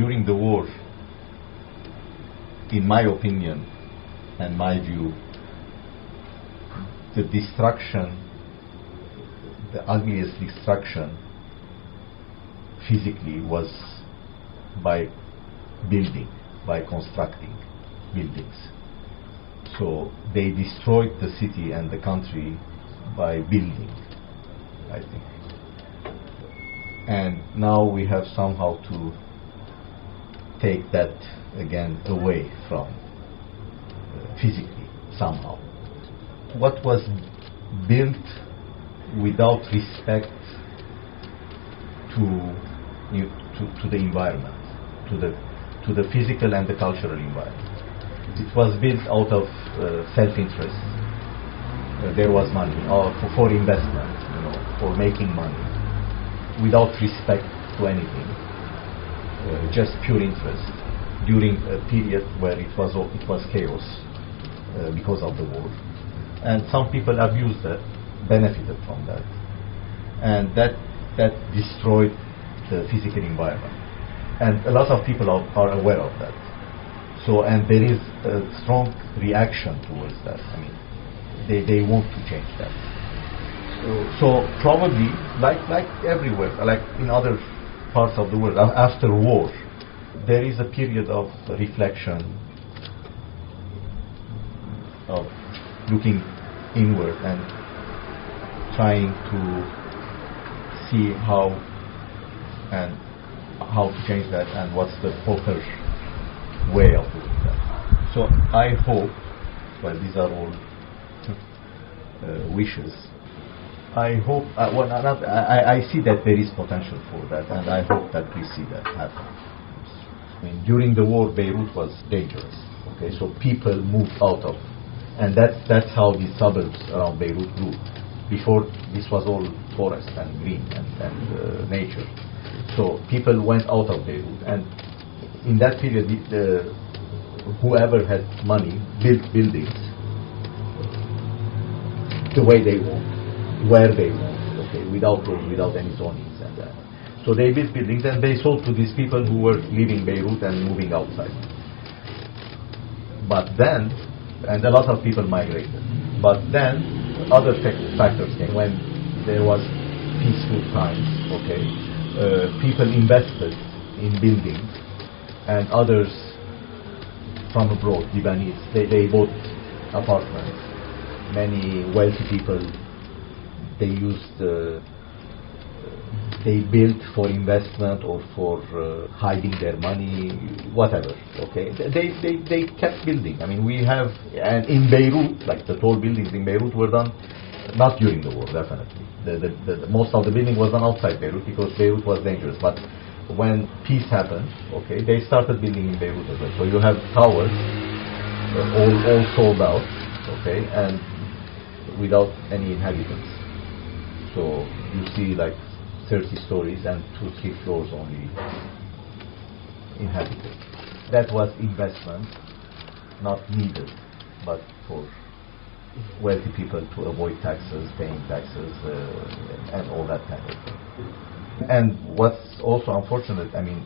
during the war, in my opinion and my view, the destruction, the ugliest destruction physically was by building, by constructing buildings. So they destroyed the city and the country by building, I think. And now we have somehow to take that again away from physically, somehow. What was built without respect to the environment, to the physical and the cultural environment. It was built out of self-interest. There was money for investment, for making money, without respect to anything, just pure interest. During a period where it was chaos because of the war, and some people abused that, benefited from that, and that destroyed the physical environment. And a lot of people are aware of that. So, and there is a strong reaction towards that. I mean, they want to change that. So probably, like everywhere, like in other parts of the world, after war, there is a period of reflection, of looking inward and trying to see how to change that and what's the proper way of doing that. So I hope, well, these are all wishes. I hope, I see that there is potential for that, and I hope that we see that happen. I mean, during the war, Beirut was dangerous. Okay, so people moved out of, and that's how the suburbs around Beirut grew. Before, this was all forest and green and nature. So people went out of Beirut, and in that period, whoever had money built buildings the way they want, where they want, okay, without any zonings and that. So they built buildings and they sold to these people who were leaving Beirut and moving outside. But then, and a lot of people migrated, but then other factors came. When there was peaceful times, okay, people invested in buildings, and others from abroad, Lebanese, they bought apartments. Many wealthy people, they built for investment or for hiding their money, whatever. Okay, they kept building. I mean, we have, and in Beirut, like the tall buildings in Beirut were done not during the war, definitely. The most of the building was done outside Beirut because Beirut was dangerous. But when peace happened, okay, they started building in Beirut as well. So you have towers, all sold out, okay, and without any inhabitants. So you see like 30 stories and 2-3 floors only inhabited. That was investment, not needed, but for wealthy people to avoid taxes, paying taxes, and all that kind of thing. And what's also unfortunate, I mean,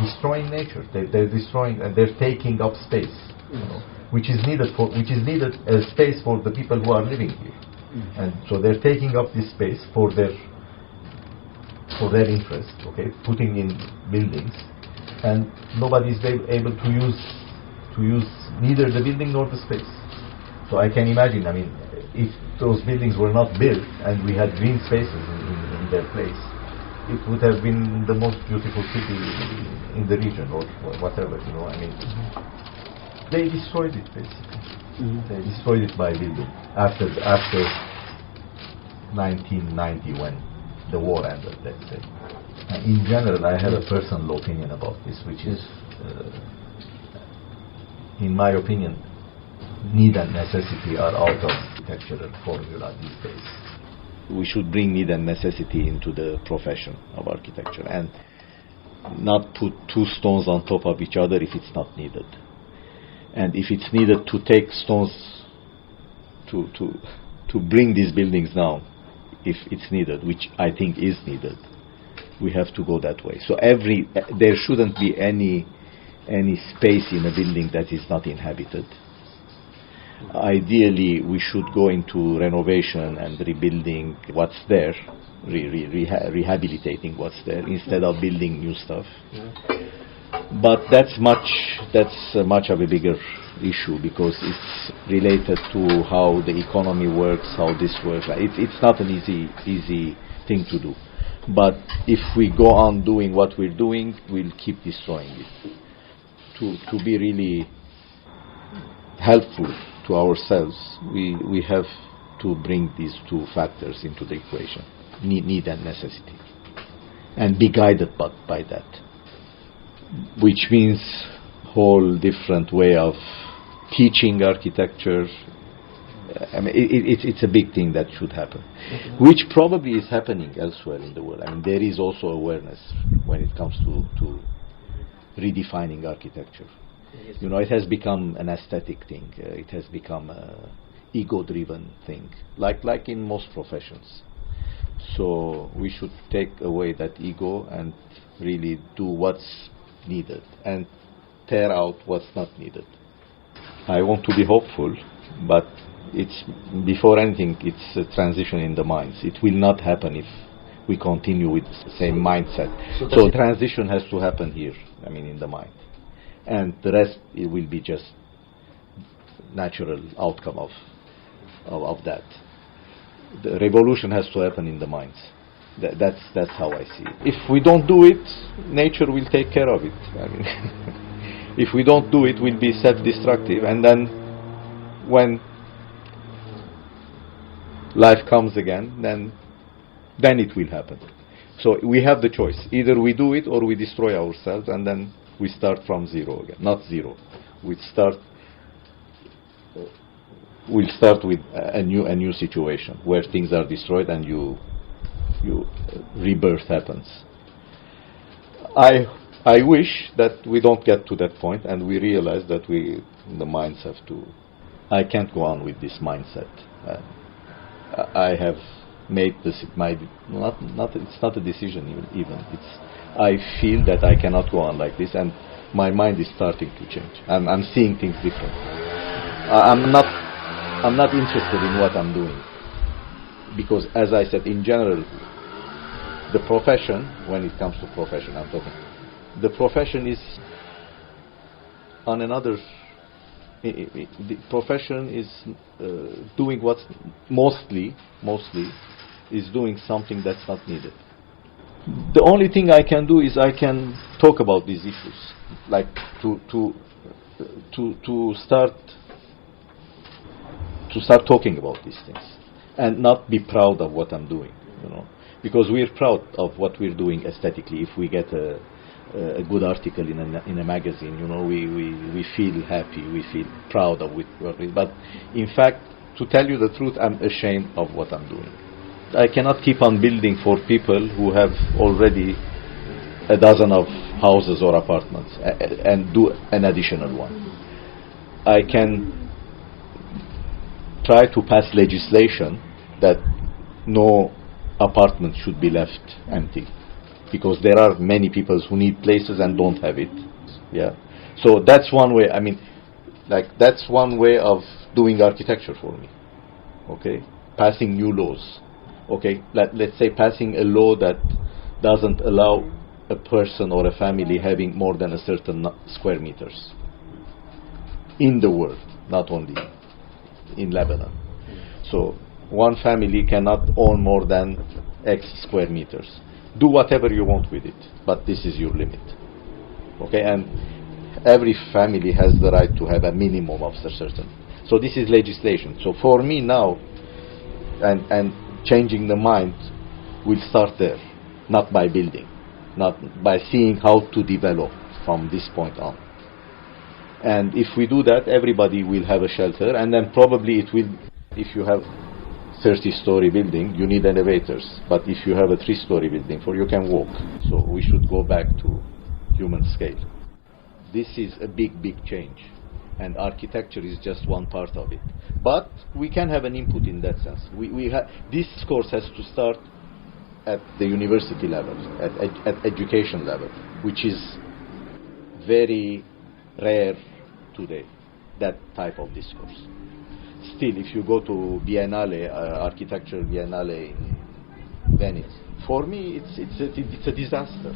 destroying nature. They're destroying and they're taking up space, which is needed as space for the people who are living here. And so they're taking up this space for their interest, okay, putting in buildings, and nobody is able to use neither the building nor the space. So I can imagine, I mean, if those buildings were not built and we had green spaces in their place, it would have been the most beautiful city in the region, or whatever, I mean, they destroyed it basically. They destroyed it by building after 1990, when the war ended, let's say. In general, I have a personal opinion about this, which is, in my opinion, need and necessity are out of architectural formula these days. We should bring need and necessity into the profession of architecture and not put two stones on top of each other if it's not needed. And if it's needed to take stones to bring these buildings down, if it's needed, which I think is needed, We have to go that way. So there shouldn't be any space in a building that is not inhabited. Ideally, we should go into renovation and rebuilding what's there, rehabilitating what's there instead of building new stuff. But that's much of a bigger issue because it's related to how the economy works, how this works. It's not an easy thing to do. But if we go on doing what we're doing, we'll keep destroying it. To be really helpful to ourselves, we have to bring these two factors into the equation, need and necessity, and be guided by that, which means whole different way of teaching architecture. I mean, it's a big thing that should happen, which probably is happening elsewhere in the world. I mean, there is also awareness when it comes to redefining architecture. You know, it has become an aesthetic thing. It has become a ego-driven thing, like in most professions. So we should take away that ego and really do what's needed and tear out what's not needed. I want to be hopeful, but it's, before anything, it's a transition in the minds. It will not happen if we continue with the same mindset. So transition has to happen here, I mean, in the mind. And the rest, it will be just natural outcome of that. The revolution has to happen in the minds. That's how I see it. If we don't do it, nature will take care of it. I mean, if we don't do it, we'll be self-destructive, and then when life comes again, then it will happen. So we have the choice. Either we do it or we destroy ourselves, and then we start from zero again. Not zero. We'll start with a new situation where things are destroyed and rebirth happens. I wish that we don't get to that point and we realize that the minds have to. I can't go on with this mindset. I have made this it's not a decision even. I feel that I cannot go on like this, and my mind is starting to change. I'm seeing things different. I'm not interested in what I'm doing, because, as I said, in general, the profession, when it comes to profession, I'm talking, the profession is on another. The profession is doing what's mostly is doing something that's not needed. The only thing I can do is I can talk about these issues, like to start talking about these things, and not be proud of what I'm doing, you know, because we're proud of what we're doing aesthetically. If we get a good article in a magazine, you know, we feel happy, we feel proud of what we're doing. But in fact, to tell you the truth, I'm ashamed of what I'm doing. I cannot keep on building for people who have already a dozen of houses or apartments and do an additional one. I can try to pass legislation that no apartment should be left empty, because there are many people who need places and don't have it. Yeah. So that's one way. I mean, like, that's one way of doing architecture for me. Okay, passing new laws. Okay, let's say passing a law that doesn't allow a person or a family having more than a certain square meters in the world, not only in Lebanon. So one family cannot own more than X square meters. Do whatever you want with it, but this is your limit. Okay, and every family has the right to have a minimum of a certain. So this is legislation. So for me now, and changing the mind will start there, not by building, not by seeing how to develop from this point on. And if we do that, everybody will have a shelter, and then probably it will, if you have 30-story building, you need elevators. But if you have a 3-story building, you can walk. So we should go back to human scale. This is a big change, and architecture is just one part of it. But we can have an input in that sense. This course has to start at the university level, at education level, which is very rare today, that type of discourse. Still, if you go to Biennale, architecture Biennale in Venice, for me it's a disaster.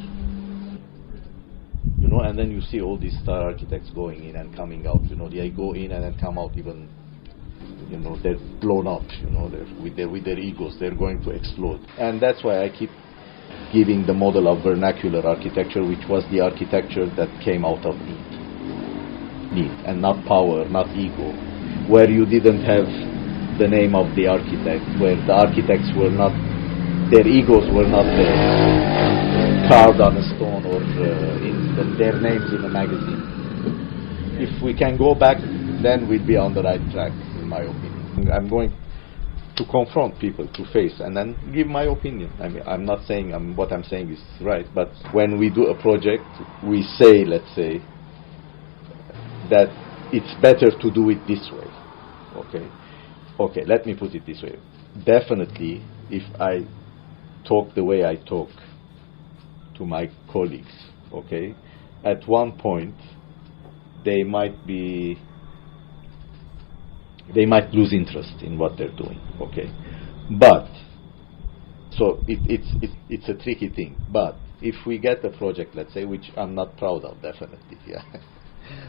You know, and then you see all these star architects going in and coming out. You know, they go in and then come out even, you know, they're blown up. You know, with their egos, they're going to explode. And that's why I keep giving the model of vernacular architecture, which was the architecture that came out of need, and not power, not ego, where you didn't have the name of the architect, where the architects were not, their egos were not carved on a stone or their names in a magazine. If we can go back, then we'll be on the right track, in my opinion. I'm going to confront people to face and then give my opinion. I mean, I'm not saying what I'm saying is right, but when we do a project, we say, let's say, that it's better to do it this way. Okay, let me put it this way. Definitely, if I talk the way I talk to my colleagues, okay, at one point they might lose interest in what they're doing, okay, but so it's a tricky thing. But if we get a project, let's say, which I'm not proud of, definitely, yeah,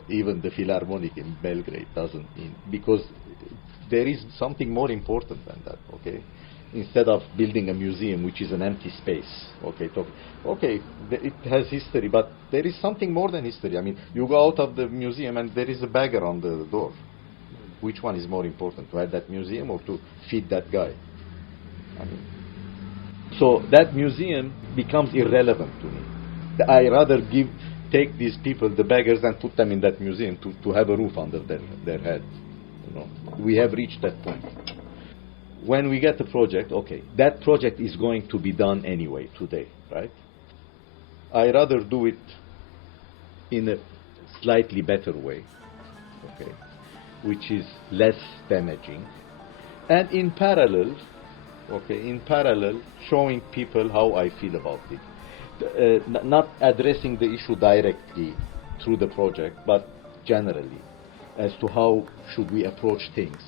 even the Philharmonic in Belgrade doesn't, because there is something more important than that, okay? Instead of building a museum, which is an empty space, okay, it has history, but there is something more than history. I mean, you go out of the museum and there is a beggar on the door. Which one is more important, to have that museum or to feed that guy? I mean, so that museum becomes irrelevant to me. I rather take these people, the beggars, and put them in that museum to have a roof under their head. You know, we have reached that point. When we get the project, okay, that project is going to be done anyway today, right? I rather do it in a slightly better way, okay, which is less damaging, and in parallel, showing people how I feel about it. Not addressing the issue directly through the project, but generally, as to how should we approach things,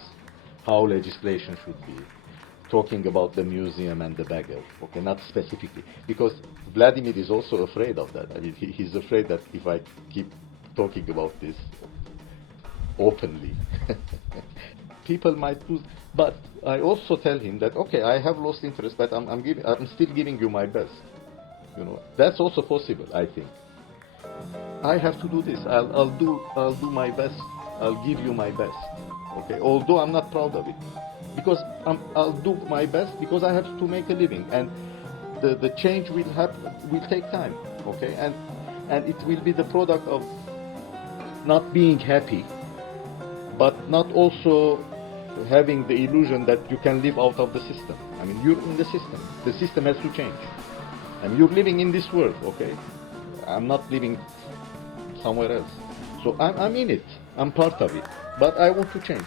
how legislation should be, talking about the museum and the beggar, okay, not specifically, because Vladimir is also afraid of that. I mean, he's afraid that if I keep talking about this openly, people might lose. But I also tell him that, okay, I have lost interest, but I'm still giving you my best. You know, that's also possible, I think. I have to do this. I'll do my best. I'll give you my best. Okay, although I'm not proud of it, because I'll do my best because I have to make a living, and the change will take time. Okay, and it will be the product of not being happy, but not also having the illusion that you can live out of the system. I mean, you're in the system. The system has to change. I mean, you're living in this world, okay? I'm not living somewhere else. So I'm in it. I'm part of it. But I want to change.